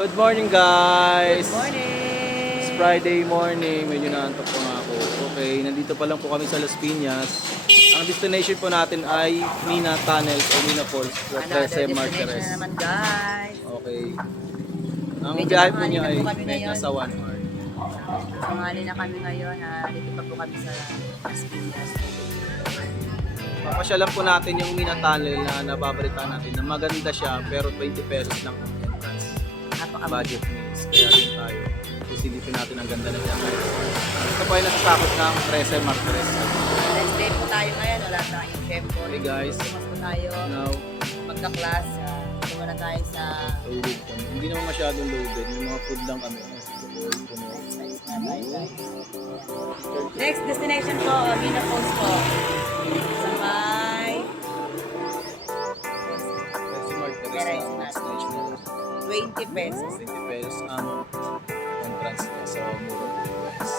Good morning guys! Good morning! It's Friday morning, medyo naantok po nga ako. Okay, nandito pa lang po kami sa Las Piñas. Ang destination po natin ay Mina Tunnels o Mina Falls sa Trece Martires. Na naman guys. Okay. Ang Medyo biyahe po tanghali niya na ay po kami ngayon. nasa 1 hour. Sangali na kami ngayon. Dito pa po kami sa Las Piñas. Papasyalan po natin yung Mina Tunnel na nababalita natin na maganda siya pero 20 pesos lang ang entrance. Budget meals. Kaya din tayo. Sisilipin natin ang ganda na dyan. Ito po ay nasasakot ng Trece Martires. Let's day po tayo ngayon. Wala tayong tempo. Okay guys. Tumas po tayo. Now, Magka-class. Tuma na tayo sa loaded kami. Hindi naman masyadong loaded. May mga food lang kami. next destination po, Mina Falls po. Sa may Trece Martires. 20 pesos. 20 pesos ang entrance niya. So, mura po guys.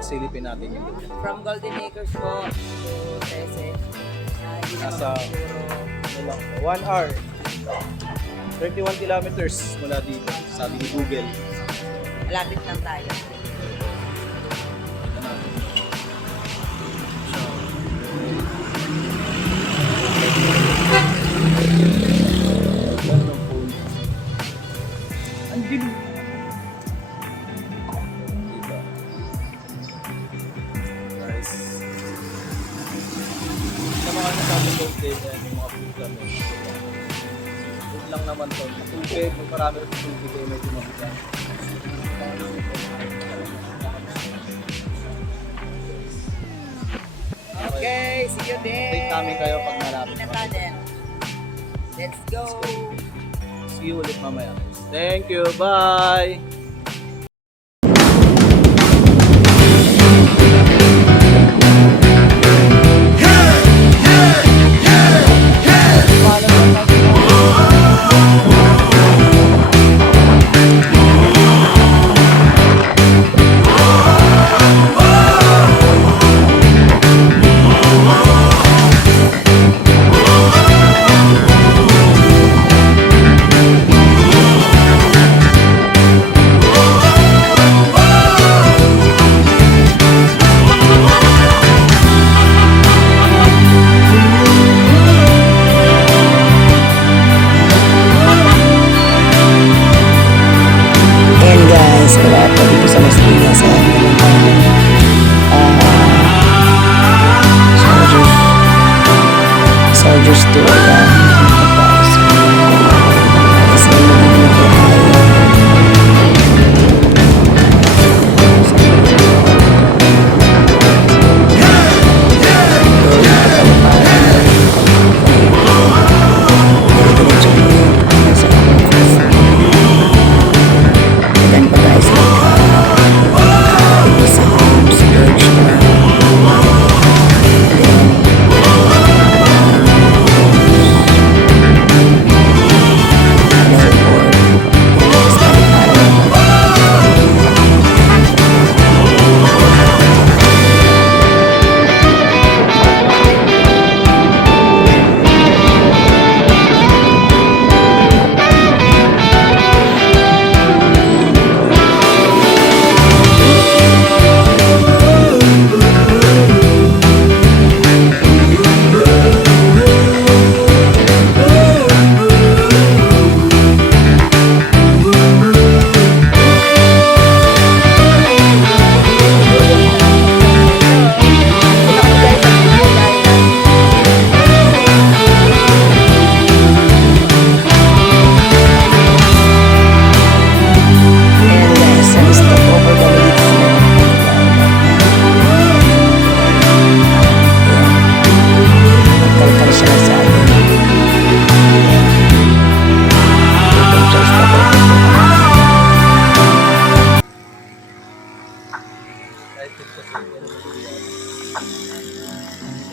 Silipin natin yung load. From Golden Acres po to Trece. Hindi naman Nasa siguro 1 hour. 31 kilometers mula dito. Sabi ni Google. malapit lang tayo. Ito natin. Ang dilim. Diba? Guys. Sa mga nasasabog din yan, yung mga food kami. Food lang naman to. Tubig, kung marami rin tubig ay medyo mabigat. Okay, see you there. Update namin kayo pag malapit. Mina Tunnel. Let's go. See you ulit mamaya. Thank you. Bye!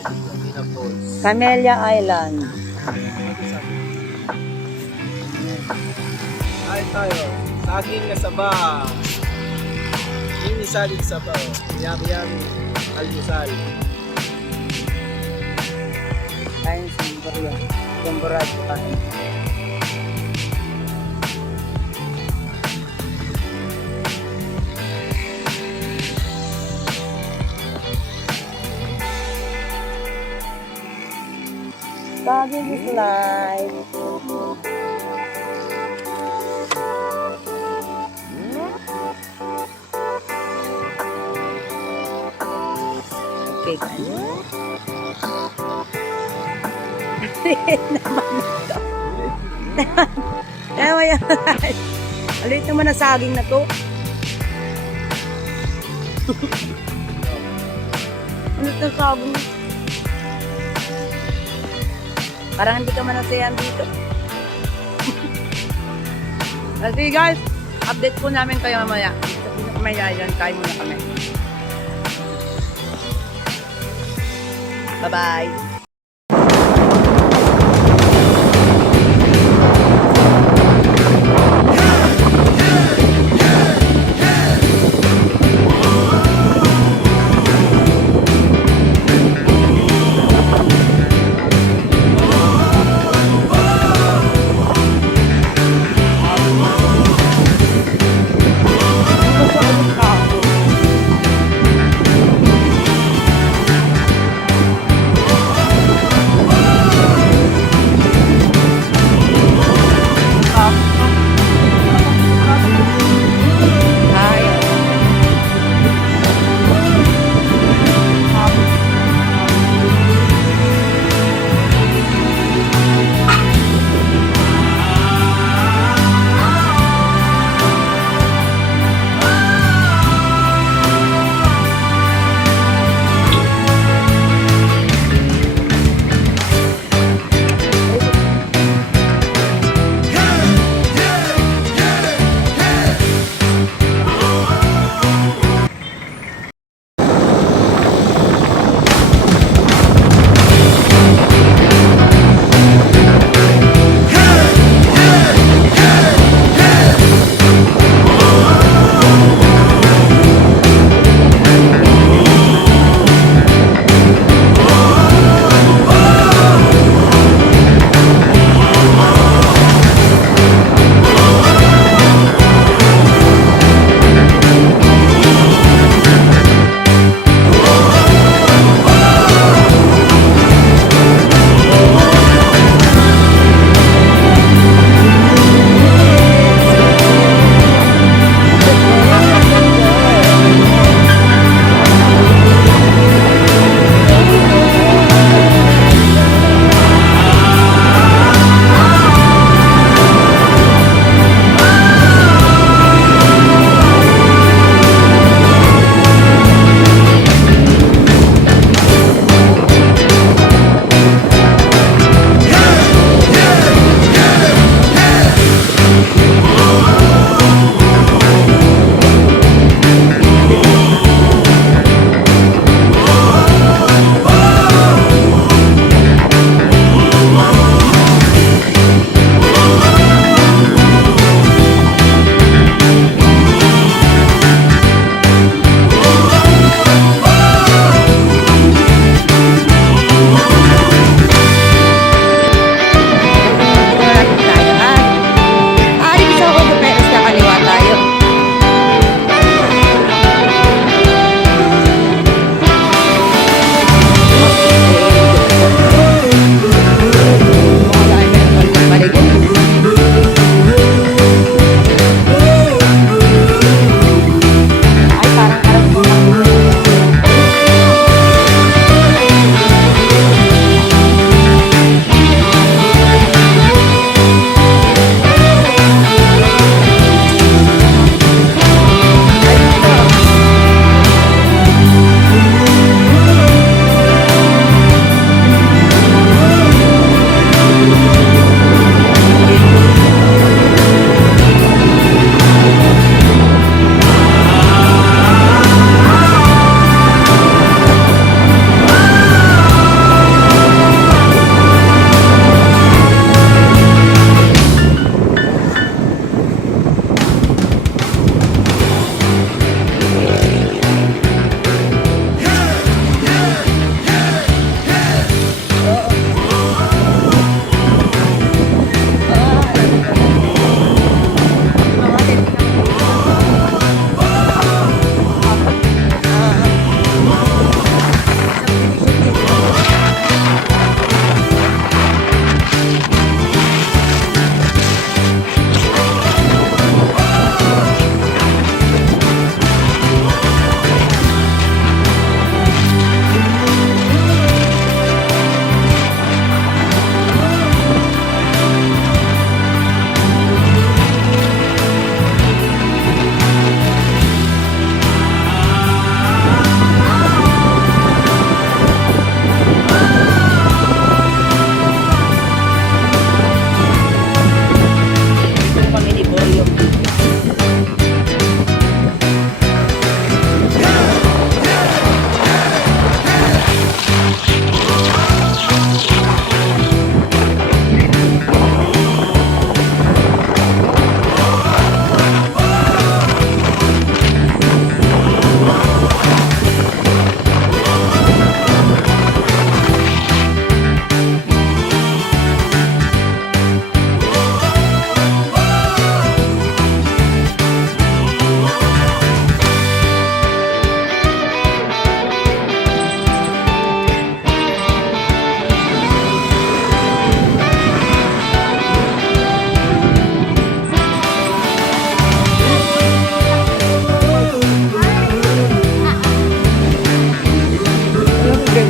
Camina Falls. Camellia Island. Ay tayo. Saging na saba. Mini saging saba. Yami-yami. Almusal. Kain sa Buryo. Gumburado kain. Saging is life. Okay, guys. Kaya mo yan. Alit naman ang saging na to. Alit na saging. Parang hindi ka manasayan dito. Kasi guys, update po namin kayo mamaya. Kasi may yayan, kain muna kami. Bye-bye.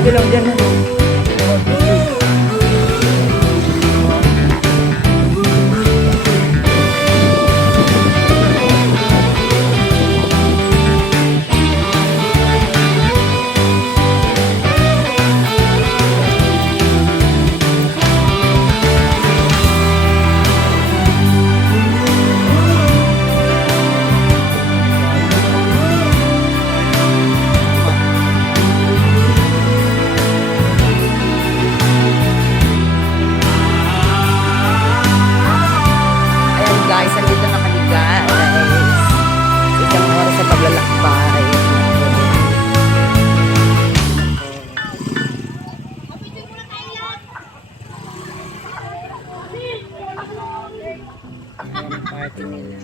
Video lang dyan. Ayan guys, nandito na kami guys. Isang oras sa paglalakbay. Ayan ang party nila.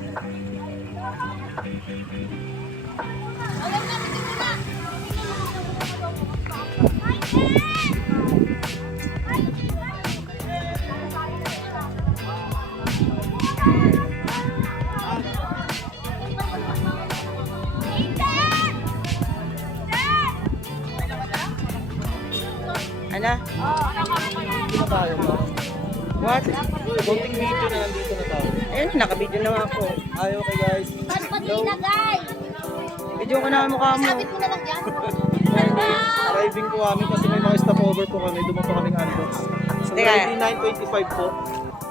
Ano? Dito tayo. What? Konting video na nandito na tayo. Ayun, nakabidyo na nga ako. Ay, okay guys. Video ko na ang mukha mo. Arriving po kami kasi may mga stopover po kami. Dumapo kaming unbox. Sa Teka. 9:25 po.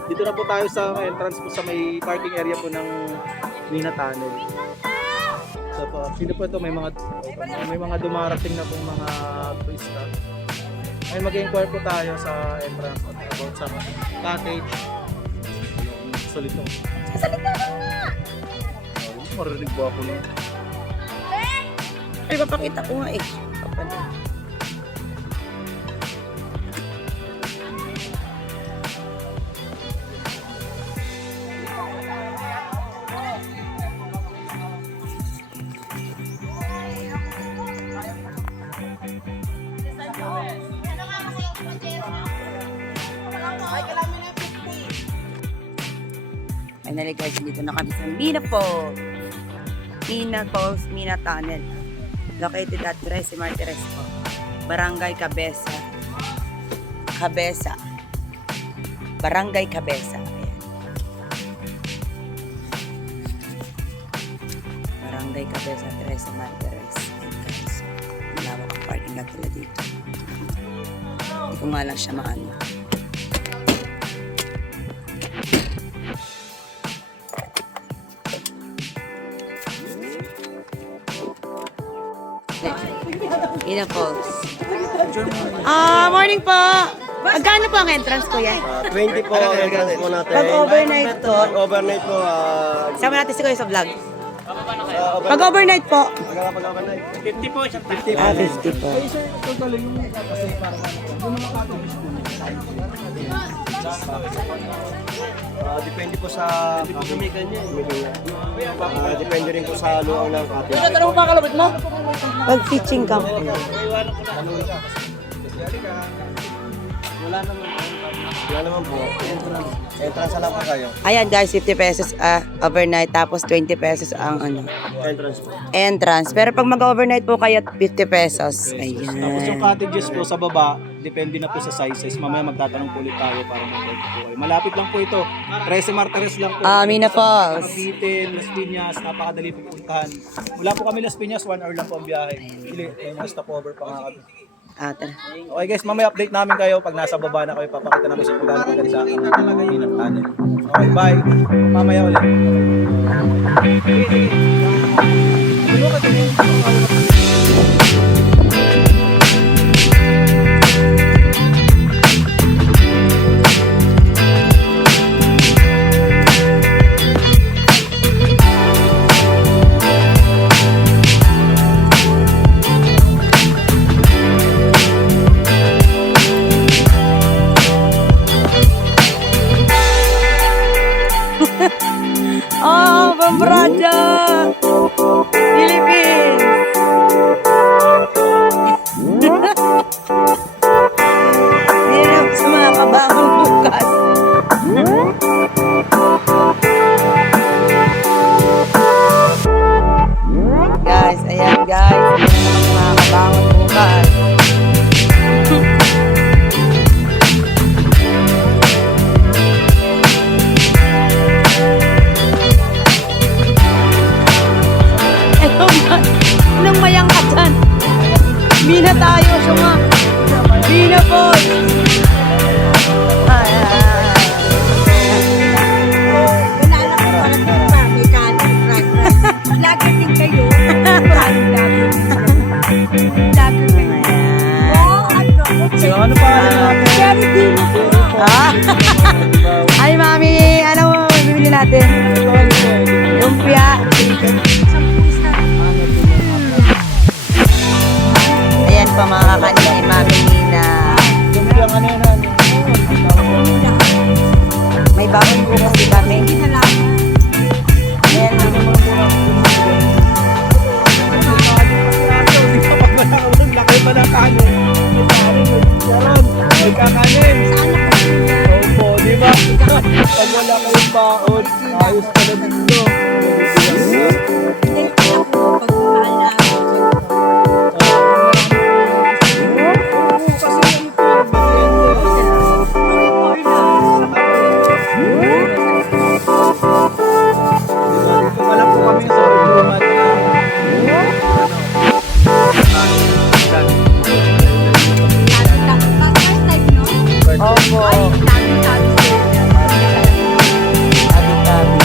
Dito na po tayo sa entrance po sa may parking area po ng Mina Tunnel. So po, sino po ito? May mga dumarating na pong mga turista. Ay mag-inquire po tayo sa entrance about sa cottage. Salito. Marinig ba ako na? Ay, papakita ko nga eh. Kapala. Finally guys, dito na kami sa Mina Falls. Mina Falls, Mina Tunnel. Located at Tres Martires po. Barangay Cabeza. Cabeza. Barangay Cabeza. Ayan. Barangay Cabeza, Tres Martires. Ayan guys. Malawak ang parking lot nila dito. Hindi ko nga lang siya maano. Mina Falls. Morning po. Magkano po ang entrance ko yan? 20 po ang entrance po natin. Pag overnight to, Pag overnight po, sama natin si Kuya sa vlog. Pag overnight po, pag overnight. 50 po, isang 50 po. 50 po. sir, totally yung kasi parang yung mga cottage po. Depende po sa depende rin po sa luang ng cottage. Pag pitching camp. Wala naman po. Entrance lang po kayo. Ayan guys, 50 pesos overnight tapos 20 pesos ang ano, Entrance po. entrance. Pero pag mag-overnight po kayo 50 pesos. Tapos yung Ayan. cottages po sa baba, depende na po sa sizes. Mamaya magtatanong po ulit tayo para mag-check po kayo. Malapit lang po ito. 13 Martires lang po. Mina Falls. Cavite, Las Piñas, napakadali po puntahan. Wala po kami Las Piñas, 1 hour lang po ang biyahe. Hindi, may mga stopover pa nga kami. Tara. Okay guys, mamaya update namin kayo pag nasa baba na kayo. Papakita namin sa kung gaano kaganda ang Minang Tunnel. Okay, bye. Mamaya ulit. Oh, Pambraja! Philippines! Ano pangalan natin? Ah? Ay, mami, ano mo, bibili natin? Lumpia. Ayan pa mga kakanin ni Mami Nina. May bagong bukas si kami. Ayan. Laki pa ng kanin. May kakanin. Opo, di ba? Pag wala kayong baon, ayos ka na dito. Dito pa lang po kami sa Rujuman. Opo. Tabi-tabi.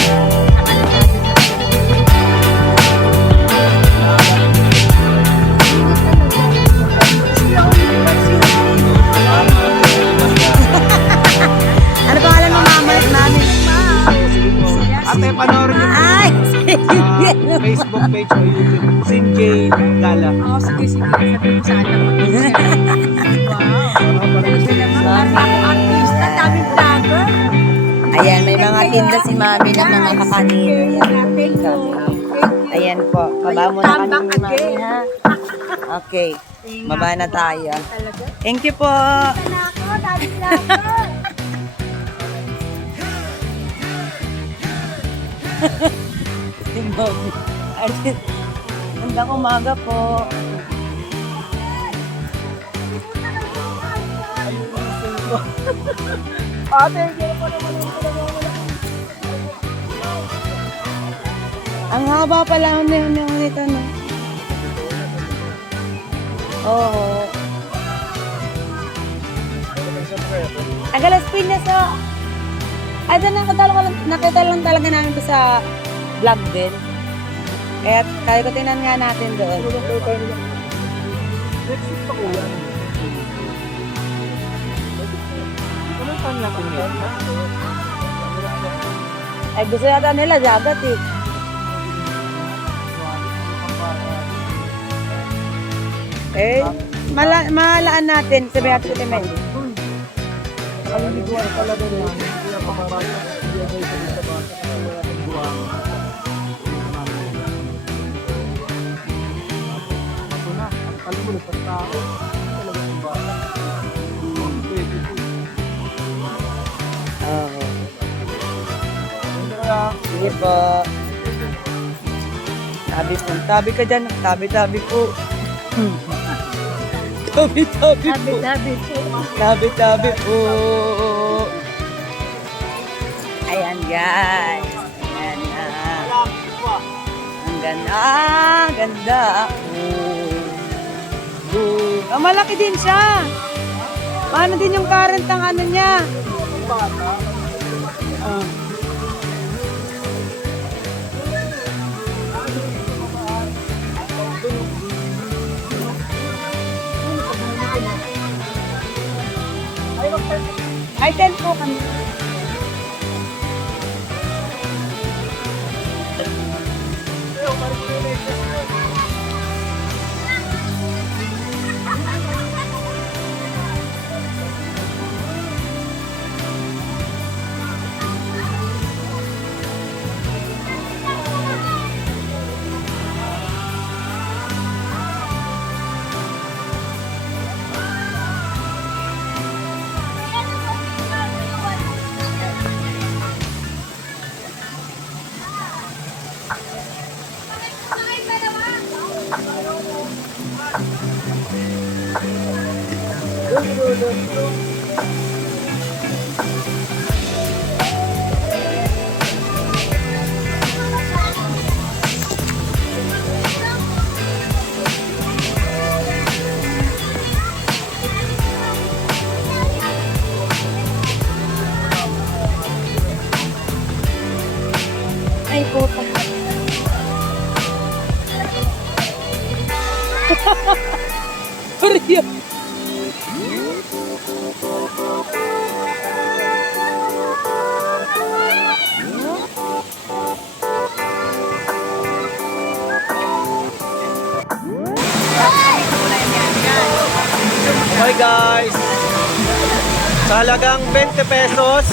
Ano pangalan mo, mama? Mami? Ate, panoorin niyo Ay! sa Facebook page o YouTube. Sin J Gala. Oo, sige. Sabi ko sa anak ko. Wow. Artista, daming vlogger. Ayan, may mga tinda si mami ng mga kakanin. Ayan. Ayan po. Baba muna kami ni mami, ha? Okay. Baba na tayo. Thank you po. Magandang umaga po. Ang haba pala nito, no? Oo. Taga Las Piñas, oh. Ay, doon nakita lang talaga namin ko sa vlog din. Kaya ko tinan nga natin doon. Ay, gusto yata nila dagat eh. Malaan natin sa Beat Kutimen. Kaliliguan talaga niya. Hindi na pamabasa. Hindi na sa bata. Wala ng buwang. Ako na. Alam mo, lipat na ako. Talaga ng bata. Pwede po. Oo. Kaya, Sige po. Tabi ka dyan. Tabi po. Tabi po. Tabi po. Ayan guys. Ayan na. Ang ganda. Ganda. Oh, malaki din siya. Paano din yung current ng ano niya? Oh. Ay, 10 po kami. Ay, puta. Sorry. guys. Sa halagang 20 pesos,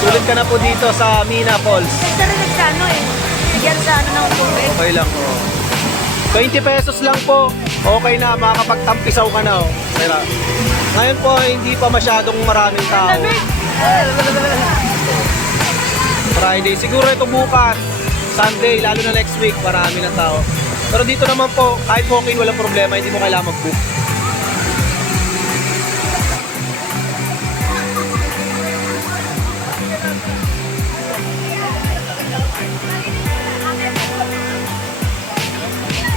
sulit ka na po dito sa Mina Falls. Nagtarinig sa ano eh. Bigyan sa ano ng tubig. Okay lang po. 20 pesos lang po. Okay na, makakapagtampisaw ka na. Oh. Kaya, ngayon po, hindi pa masyadong maraming tao. Friday, siguro ito bukas. Sunday, lalo na next week, marami na tao. Pero dito naman po, kahit walk-in, walang problema, hindi mo kailangan mag-book.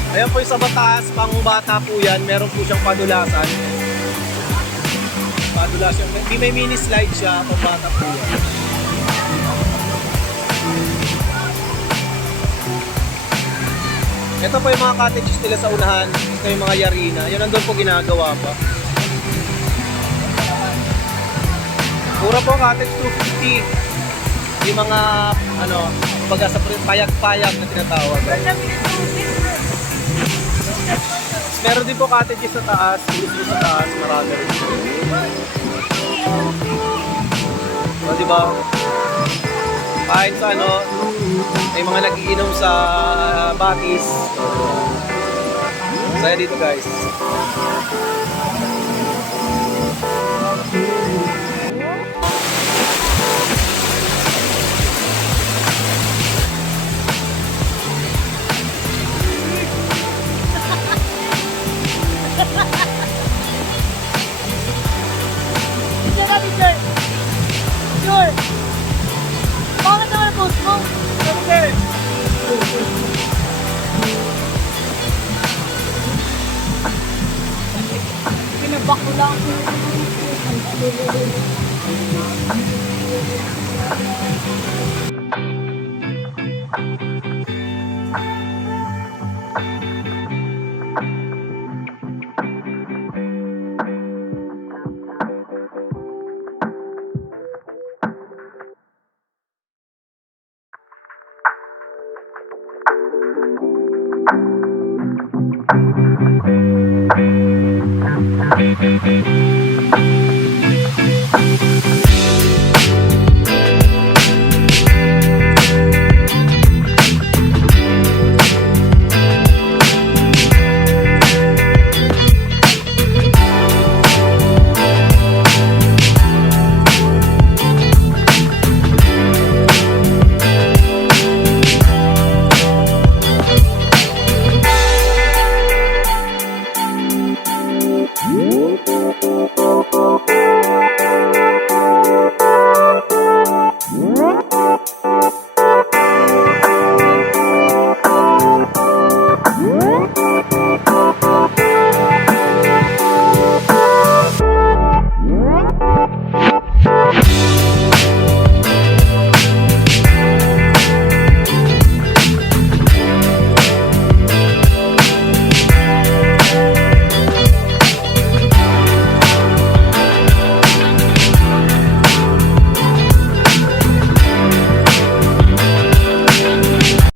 Ayan po yung sa mataas, pang bata po yan, meron po siyang padulasan. Padulasan, may mini slide siya, pang bata po yan. Ito po yung mga cottages nila sa unahan, ito yung mga yarina, yun nandun po ginagawa pa. Pura po cottage 250. Yung mga, ano, baga sa payag-payag na tinatawag. Meron din po cottages sa taas, gusto sa taas, marami rin. So, diba? Kahit sa ano, may mga nagiinom sa batis. Saya dito guys. Pinabak ko lang.